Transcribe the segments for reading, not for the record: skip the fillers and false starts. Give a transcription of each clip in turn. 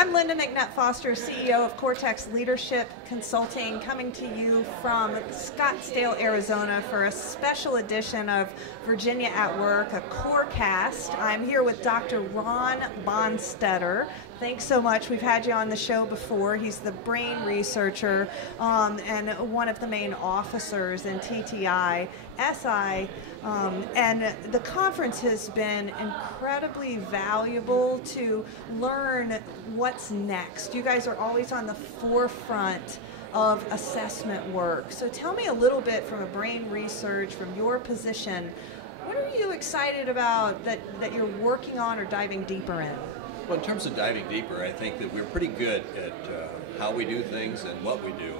I'm Lynda McNutt Foster, CEO of Cortex Leadership Consulting, coming to you from Scottsdale, Arizona for a special edition of Virginia at Work, a Corecast. I'm here with Dr. Ron Bonnstetter. Thanks so much. We've had you on the show before. He's the brain researcher and one of the main officers in TTISIcon. And the conference has been incredibly valuable to learn what's next. You guys are always on the forefront of assessment work. So tell me a little bit from a brain research, from your position, what are you excited about that you're working on or diving deeper in? Well, in terms of diving deeper, I think that we're pretty good at how we do things and what we do.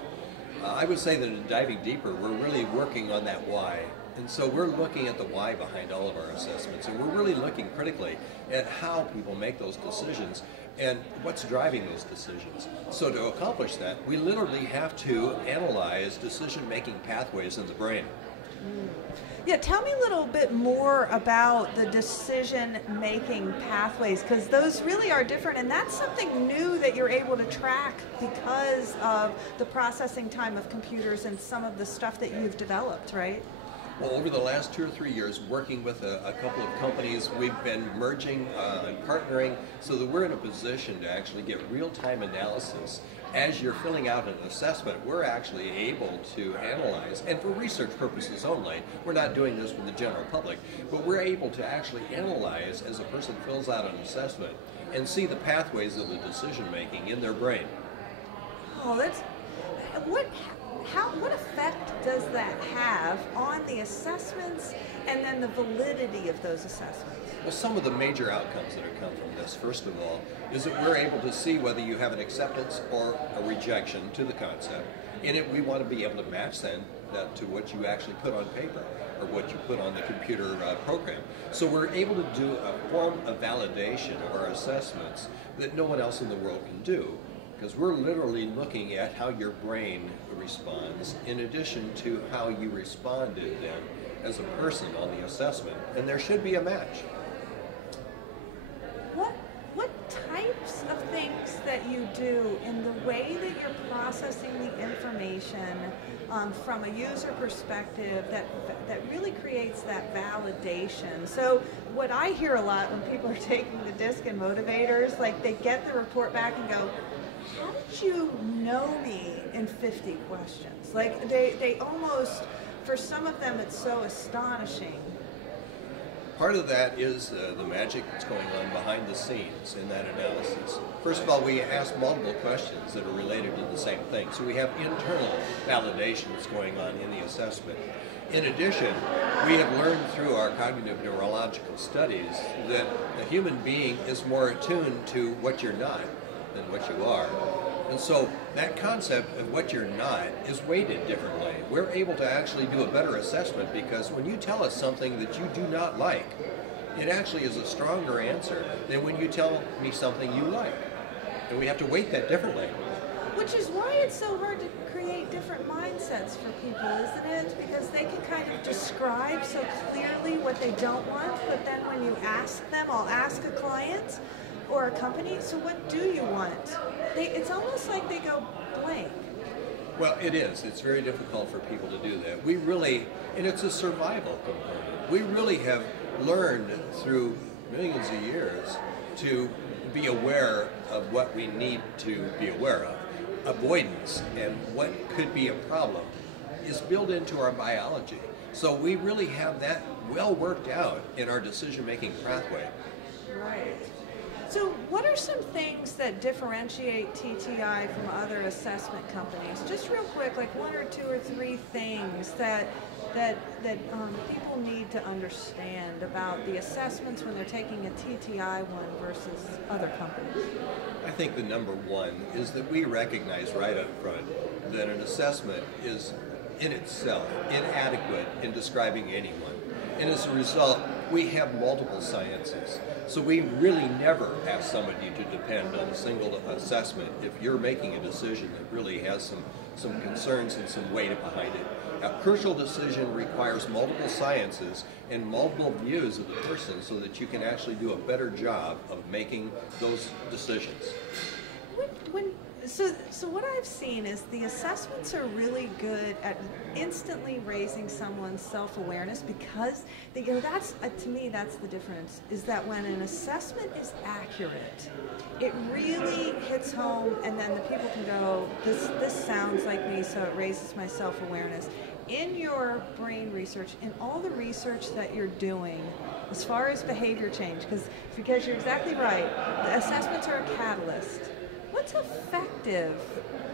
I would say that in diving deeper, we're really working on that why. And so we're looking at the why behind all of our assessments, and we're really looking critically at how people make those decisions and what's driving those decisions. So to accomplish that, we literally have to analyze decision-making pathways in the brain. Yeah, tell me a little bit more about the decision-making pathways, because those really are different, and that's something new that you're able to track because of the processing time of computers and some of the stuff that you've developed, right? Well, over the last 2 or 3 years, working with a couple of companies, we've been merging and partnering so that we're in a position to actually get real-time analysis. As you're filling out an assessment, we're actually able to analyze, and for research purposes only, we're not doing this for the general public, but we're able to actually analyze as a person fills out an assessment and see the pathways of the decision-making in their brain. Oh, that's... What effect does that have on the assessments and then the validity of those assessments? Well, some of the major outcomes that have come from this, first of all, is that we're able to see whether you have an acceptance or a rejection to the concept. In it, we want to be able to match then that to what you actually put on paper or what you put on the computer program. So we're able to do a form of validation of our assessments that no one else in the world can do, because we're literally looking at how your brain responds in addition to how you responded then as a person on the assessment, and there should be a match. What types of things that you do in the way that you're processing the information from a user perspective that really creates that validation? So what I hear a lot when people are taking the DISC and Motivators, like they get the report back and go, how did you know me in 50 questions? Like they almost, for some of them, it's so astonishing. Part of that is the magic that's going on behind the scenes in that analysis. First of all, we ask multiple questions that are related to the same thing. So we have internal validation that's going on in the assessment. In addition, we have learned through our cognitive neurological studies that a human being is more attuned to what you're not than what you are. And so that concept of what you're not is weighted differently. We're able to actually do a better assessment because when you tell us something that you do not like, it actually is a stronger answer than when you tell me something you like. And we have to weight that differently. Which is why it's so hard to create different mindsets for people, isn't it? Because they can kind of describe so clearly what they don't want, but then when you ask them, I'll ask a client or a company, so what do you want? It's almost like they go blank. Well, it is. It's very difficult for people to do that. We really, and it's a survival component. We really have learned through millions of years to be aware of what we need to be aware of. Avoidance and what could be a problem is built into our biology. So we really have that well worked out in our decision-making pathway. Right. So what are some things that differentiate TTI from other assessment companies? Just real quick, like 1 or 2 or 3 things that people need to understand about the assessments when they're taking a TTI one versus other companies. I think the number one is that we recognize right up front that an assessment is in itself inadequate in describing anyone. And as a result, we have multiple sciences. So we really never ask somebody to depend on a single assessment if you're making a decision that really has some concerns and some weight behind it. A crucial decision requires multiple sciences and multiple views of the person so that you can actually do a better job of making those decisions. So what I've seen is the assessments are really good at instantly raising someone's self-awareness, because that's to me that's the difference, is that when an assessment is accurate, it really hits home, and then the people can go, this sounds like me, so it raises my self-awareness. In your brain research, in all the research that you're doing as far as behavior change, because you're exactly right, the assessments are a catalyst. What's effective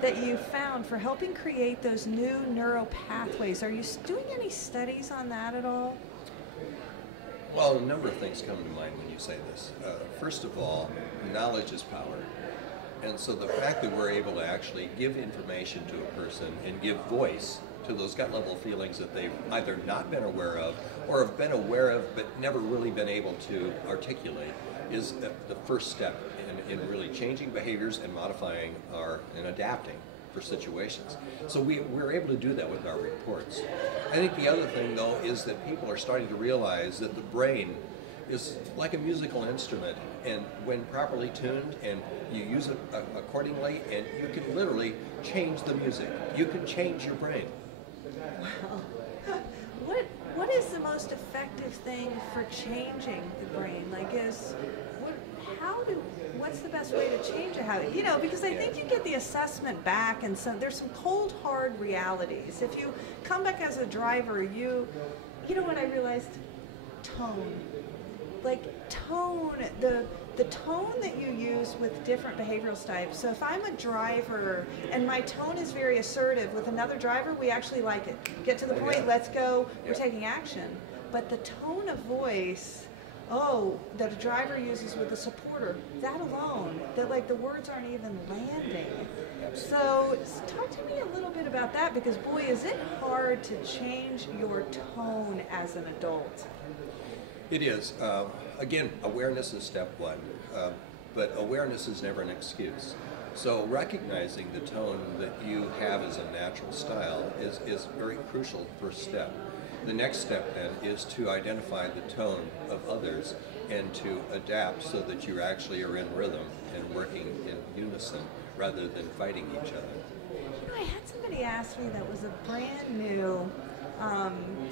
that you found for helping create those new neural pathways? Are you doing any studies on that at all? Well, a number of things come to mind when you say this. First of all, knowledge is power. And so the fact that we're able to actually give information to a person and give voice to those gut level feelings that they've either not been aware of or have been aware of but never really been able to articulate is the first step in really changing behaviors and modifying and adapting for situations. So we're able to do that with our reports. I think the other thing, though, is that people are starting to realize that the brain is like a musical instrument, and when properly tuned and you use it accordingly, and you can literally change the music. You can change your brain. Wow. What is the most effective thing for changing the brain? What's the best way to change a habit? Because I think you get the assessment back, and there's some cold, hard realities. If you come back as a driver, you know what I realized? Tone. Tone, the tone that you use with different behavioral types. So if I'm a driver and my tone is very assertive, with another driver, we actually like it. Get to the point, let's go, we're taking action. But the tone of voice, that a driver uses with a supporter, that alone, that the words aren't even landing. So talk to me a little bit about that, because boy, is it hard to change your tone as an adult. It is. Again, awareness is step one, but awareness is never an excuse. So recognizing the tone that you have as a natural style is very crucial first step. The next step then is to identify the tone of others and to adapt so that you actually are in rhythm and working in unison rather than fighting each other. I had somebody ask me that was a brand new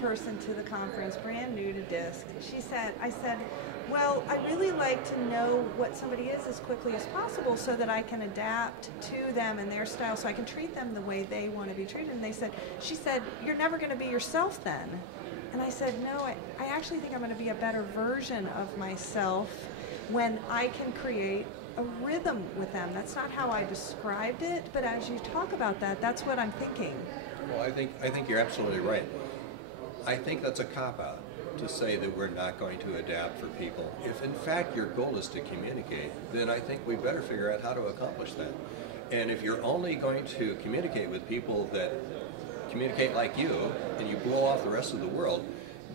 person to the conference, brand new to DISC. I said, well, I really like to know what somebody is as quickly as possible so that I can adapt to them and their style, so I can treat them the way they want to be treated. And she said, you're never going to be yourself then. And I said, no, I actually think I'm going to be a better version of myself when I can create a rhythm with them. That's not how I described it, but as you talk about that, that's what I'm thinking. Well, I think you're absolutely right. I think that's a cop-out to say that we're not going to adapt for people. If in fact your goal is to communicate, then I think we better figure out how to accomplish that. And if you're only going to communicate with people that communicate like you, and you blow off the rest of the world,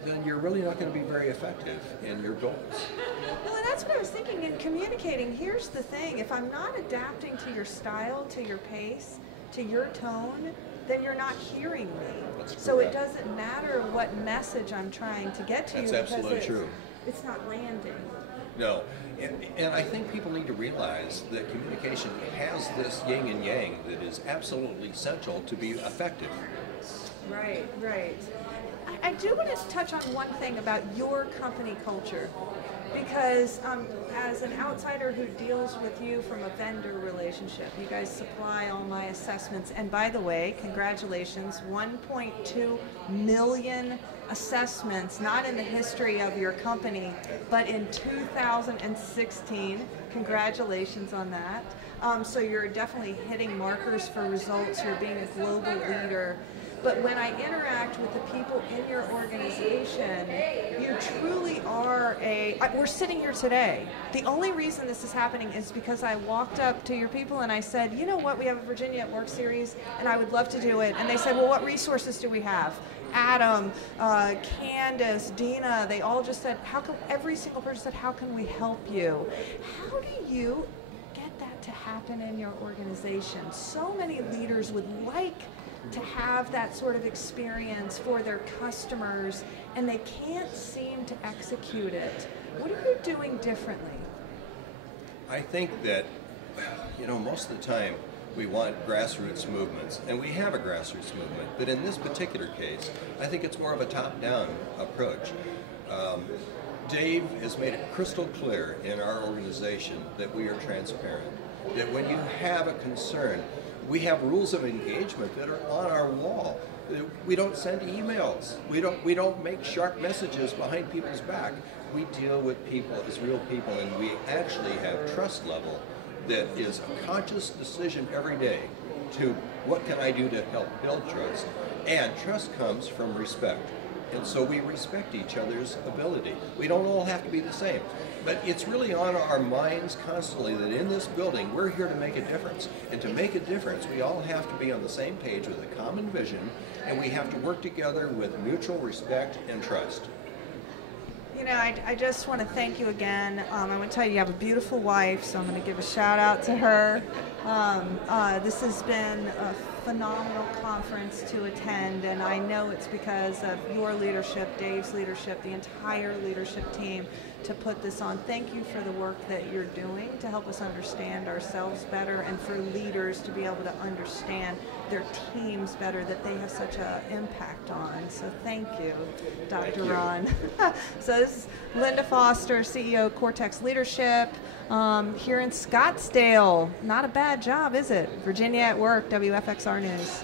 then you're really not going to be very effective in your goals. Well, and that's what I was thinking in communicating. Here's the thing, if I'm not adapting to your style, to your pace, to your tone, then you're not hearing me. So it doesn't matter what message I'm trying to get to you. That's absolutely true. It's not landing. No, and I think people need to realize that communication has this yin and yang that is absolutely essential to be effective. Right. I do want to touch on one thing about your company culture, because as an outsider who deals with you from a vendor relationship, you guys supply all my assessments, and by the way, congratulations, 1.2 million assessments, not in the history of your company, but in 2016. Congratulations on that. So you're definitely hitting markers for results. You're being a global leader. But when I interact with the people in your organization, you truly are we're sitting here today. The only reason this is happening is because I walked up to your people and I said, you know what, we have a Virginia at Work series and I would love to do it. And they said, well, what resources do we have? Adam, Candace, Dina, they all just said, every single person said, how can we help you? How do you get that to happen in your organization? So many leaders would like to have that sort of experience for their customers, and they can't seem to execute it. What are you doing differently? I think that you know, most of the time we want grassroots movements, and we have a grassroots movement, but in this particular case, I think it's more of a top-down approach. Dave has made it crystal clear in our organization that we are transparent, that when you have a concern, we have rules of engagement that are on our wall. We don't send emails. We don't make sharp messages behind people's back. We deal with people as real people, and we actually have trust level that is a conscious decision every day to what can I do to help build trust. And trust comes from respect. And so we respect each other's ability. We don't all have to be the same. But it's really on our minds constantly that in this building, we're here to make a difference. And to make a difference, we all have to be on the same page with a common vision, and we have to work together with mutual respect and trust. You know, I just want to thank you again. I want to tell you have a beautiful wife, so I'm going to give a shout out to her. This has been a phenomenal conference to attend, and I know it's because of your leadership, Dave's leadership, the entire leadership team to put this on. Thank you for the work that you're doing to help us understand ourselves better, and for leaders to be able to understand their teams better that they have such an impact on. So thank you, Dr. Ron. So this is Lynda Foster, CEO of Cortex Leadership, here in Scottsdale. Not a bad job, is it? Virginia at Work, WFXR News.